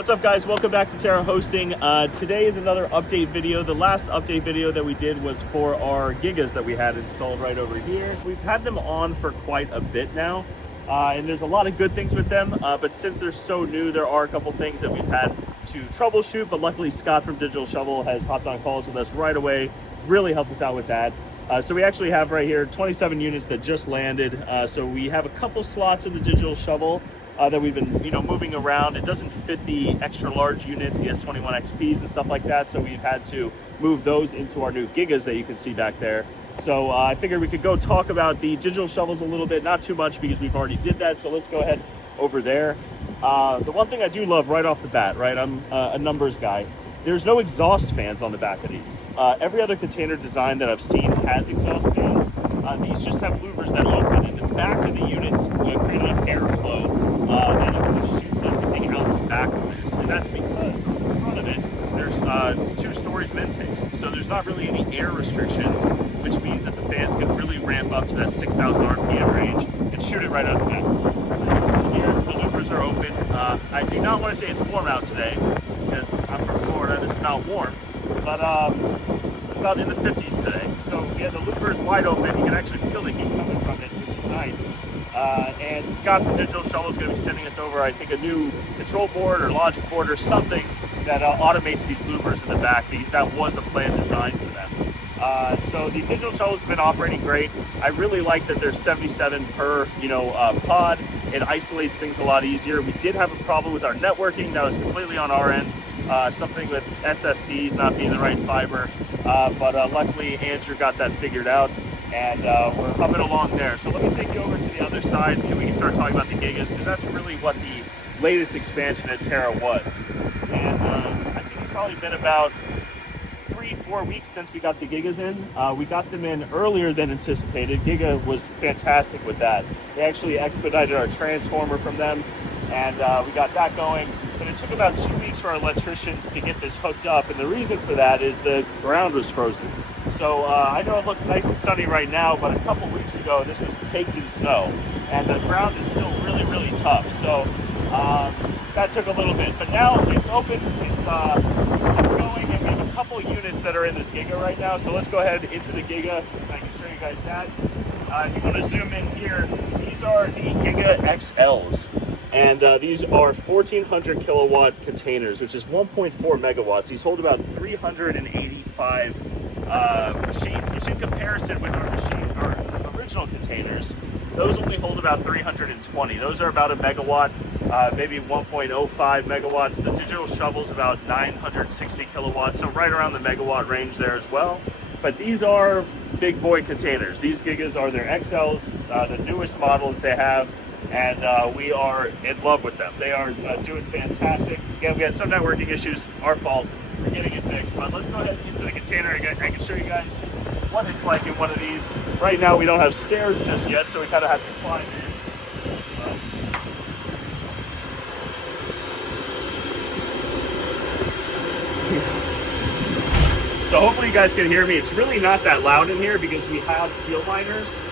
What's up, guys? Welcome back to Terra Hosting. Today is another update video. The last update video that we did was for our Gigas that we had installed right over here. We've had them on for quite a bit now, and there's a lot of good things with them, but since they're so new, there are a couple things that we've had to troubleshoot, but luckily Scott from Digital Shovel has hopped on calls with us right away, really helped us out with that. So we actually have right here 27 units that just landed. So we have a couple slots in the Digital Shovel that we've been, moving around. It doesn't fit the extra large units, the S21 XPs and stuff like that. So we've had to move those into our new Gigas that you can see back there. So I figured we could go talk about the Digital Shovels a little bit, not too much because we've already did that. So let's go ahead over there. The one thing I do love right off the bat, right? I'm a numbers guy. There's no exhaust fans on the back of these. Every other container design that I've seen has exhaust fans. These just have louvers that open in the back of the units, create enough airflow and it will shoot everything out the back of this. And that's because on the front of it, there's 2 stories of intakes. So there's not really any air restrictions, which means that the fans can really ramp up to that 6,000 RPM range and shoot it right out the back. So here, the louvers are open. I do not want to say it's warm out today, because I'm from Florida, this is not warm, but it's about in the 50s today. So yeah, the louver is wide open, you can actually feel the heat coming from it, which is nice. And Scott from Digital Shovel is going to be sending us over, I think, a new control board or logic board or something that automates these louvers in the back, because that was a planned design for them. So the Digital Shovels have been operating great. I really like that there's 77 per, pod. It isolates things a lot easier. We did have a problem with our networking that was completely on our end. Something with SSDs not being the right fiber, but luckily Andrew got that figured out, and we're humming along there. So let me take you over to the other side, and we can start talking about the Gigas, because that's really what the latest expansion at Terra was. And I think it's probably been about 3-4 weeks since we got the Gigas in. We got them in earlier than anticipated. Giga was fantastic with that. They actually expedited our transformer from them, and we got that going. But it took about 2 weeks for our electricians to get this hooked up, and the reason for that is the ground was frozen. So I know it looks nice and sunny right now, but a couple weeks ago this was caked in snow, and the ground is still really, really tough. So that took a little bit, but now it's open, it's going, and we have a couple units that are in this Giga right now. So let's go ahead into the Giga, and I can show you guys that. If you want to zoom in here, these are the Giga XLs. And these are 1,400 kilowatt containers, which is 1.4 megawatts. These hold about 385 machines, which in comparison with our original containers, those only hold about 320. Those are about a megawatt, maybe 1.05 megawatts. The Digital Shovel's about 960 kilowatts, so right around the megawatt range there as well. But these are big boy containers. These Gigas are their XLs, the newest model that they have. And we are in love with them. They are doing fantastic. Again, we had some networking issues, our fault. We're getting it fixed, but let's go ahead into the container. I can show you guys what it's like in one of these. Right now we don't have stairs just yet, so we kind of have to climb in. So hopefully you guys can hear me. It's really not that loud in here because we have seal liners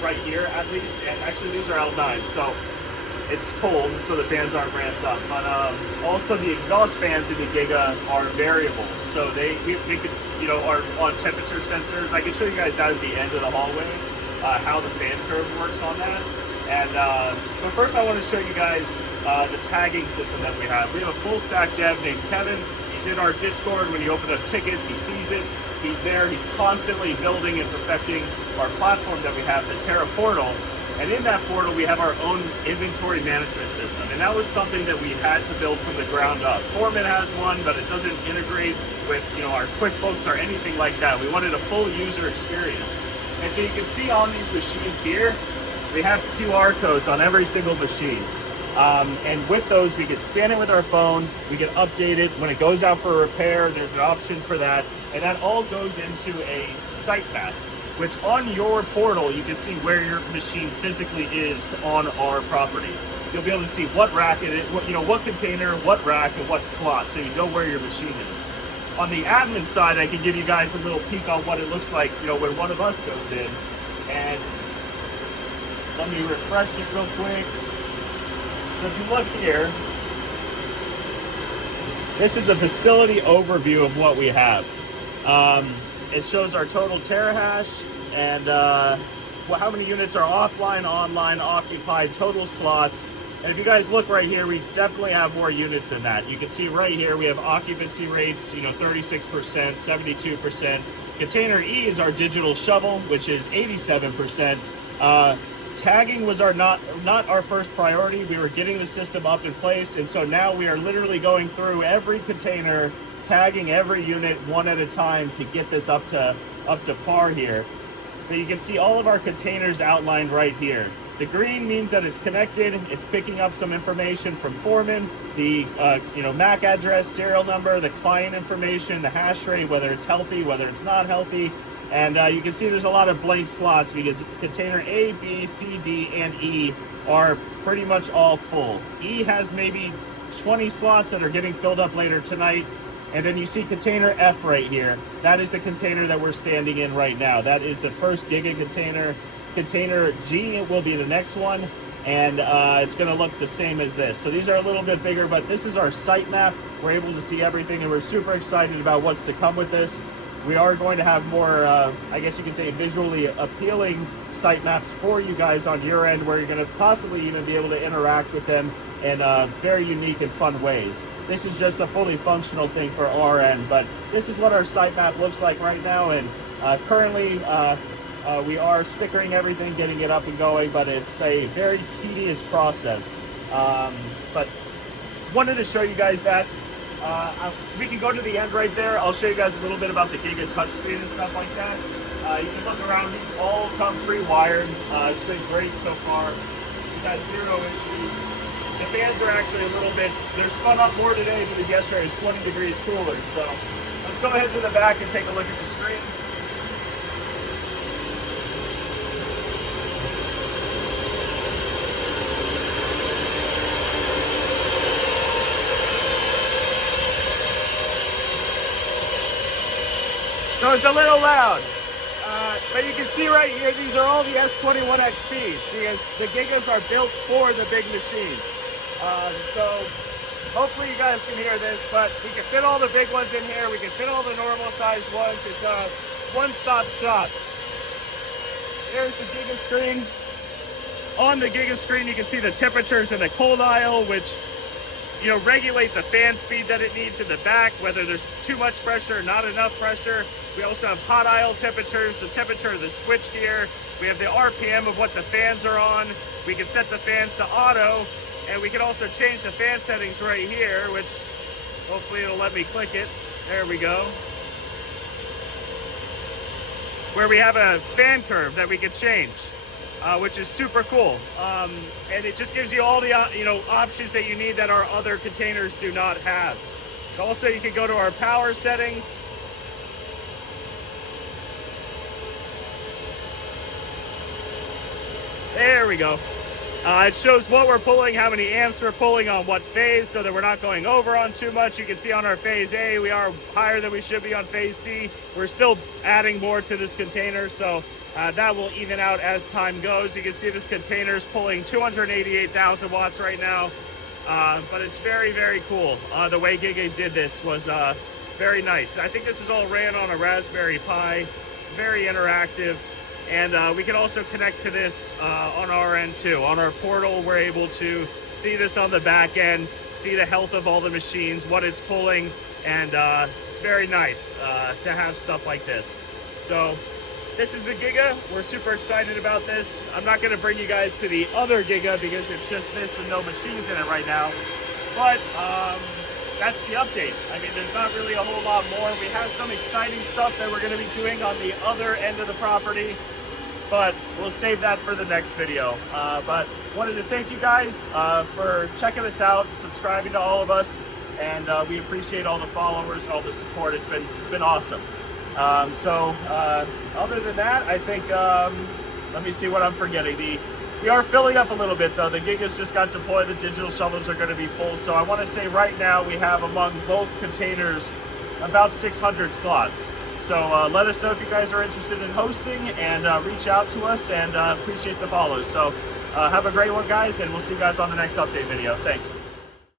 right here at least, and actually these are L9, so it's cold, so the fans aren't ramped up. But also the exhaust fans in the Giga are variable, so we could, are on temperature sensors. I can show you guys that at the end of the hallway, how the fan curve works on that. And but first I want to show you guys the tagging system that we have. We have a full stack dev named Kevin. He's in our Discord. When you open up tickets, he sees it. He's there. He's constantly building and perfecting our platform that we have, the Terra portal. And in that portal, we have our own inventory management system. And that was something that we had to build from the ground up. Foreman has one, but it doesn't integrate with our QuickBooks or anything like that. We wanted a full user experience. And so you can see on these machines here, we have QR codes on every single machine. And with those, we can scan it with our phone, we can update it. When it goes out for repair, there's an option for that. And that all goes into a site map, which on your portal, you can see where your machine physically is on our property. You'll be able to see what rack it is, what container, what rack, and what slot, so you know where your machine is. On the admin side, I can give you guys a little peek on what it looks like, when one of us goes in. And let me refresh it real quick. So if you look here, this is a facility overview of what we have. It shows our total Terra hash and how many units are offline, online, occupied, total slots. And if you guys look right here, we definitely have more units than that. You can see right here we have occupancy rates, 36%, 72%. Container E is our digital shovel, which is 87%. Tagging was not our first priority. We were getting the system up in place, and so now we are literally going through every container, tagging every unit one at a time to get this up to par here. But you can see all of our containers outlined right here. The green means that it's connected. It's picking up some information from Foreman, the MAC address, serial number, the client information, the hash rate, whether it's healthy, whether it's not healthy. And you can see there's a lot of blank slots because container A, B, C, D, and E are pretty much all full. E has maybe 20 slots that are getting filled up later tonight. And then you see container F right here. That is the container that we're standing in right now. That is the first Giga container. Container G will be the next one, and it's going to look the same as this. So these are a little bit bigger, but this is our site map. We're able to see everything, and we're super excited about what's to come with this. We are going to have more, I guess you could say, visually appealing site maps for you guys on your end, where you're going to possibly even be able to interact with them in very unique and fun ways. This is just a fully functional thing for our end, but this is what our site map looks like right now, and currently we are stickering everything, getting it up and going, but it's a very tedious process. But wanted to show you guys that. We can go to the end right there. I'll show you guys a little bit about the Giga touchscreen and stuff like that. You can look around. These all come pre-wired. It's been great so far. We've had zero issues. The fans are actually a little bit, they're spun up more today because yesterday was 20 degrees cooler. So let's go ahead to the back and take a look at the screen. So it's a little loud, but you can see right here, these are all the S21 XPs because the Gigas are built for the big machines. So hopefully you guys can hear this, but we can fit all the big ones in here. We can fit all the normal sized ones. It's a one-stop shop. There's the Giga screen. On the Giga screen, you can see the temperatures in the cold aisle, which regulate the fan speed that it needs in the back, whether there's too much pressure or not enough pressure. We also have hot aisle temperatures, the temperature of the switch gear. We have the RPM of what the fans are on. We can set the fans to auto, and we can also change the fan settings right here, which hopefully it'll let me click it. There we go. Where we have a fan curve that we can change. Which is super cool, and it just gives you all the options that you need that our other containers do not have. Also, you can go to our power settings. There we go. It shows what we're pulling, how many amps we're pulling on what phase, so that we're not going over on too much. You can see on our phase A, we are higher than we should be on phase C. We're still adding more to this container, so that will even out as time goes. You can see this container is pulling 288,000 watts right now, but it's very, very cool. The way Giga did this was very nice. I think this is all ran on a Raspberry Pi, very interactive. And we can also connect to this on our end too. On our portal, we're able to see this on the back end, see the health of all the machines, what it's pulling, and it's very nice to have stuff like this. So this is the Giga. We're super excited about this. I'm not going to bring you guys to the other Giga because it's just this with no machines in it right now. But that's the update. I mean, there's not really a whole lot more. We have some exciting stuff that we're going to be doing on the other end of the property, but we'll save that for the next video. But wanted to thank you guys for checking us out, subscribing to all of us, and we appreciate all the followers, all the support. It's been awesome. Other than that, I think, let me see what I'm forgetting. We are filling up a little bit though. The Gigas just got deployed. The digital shovels are going to be full. So I want to say right now we have among both containers about 600 slots. So let us know if you guys are interested in hosting, and reach out to us, and appreciate the follows. So have a great one, guys, and we'll see you guys on the next update video. Thanks.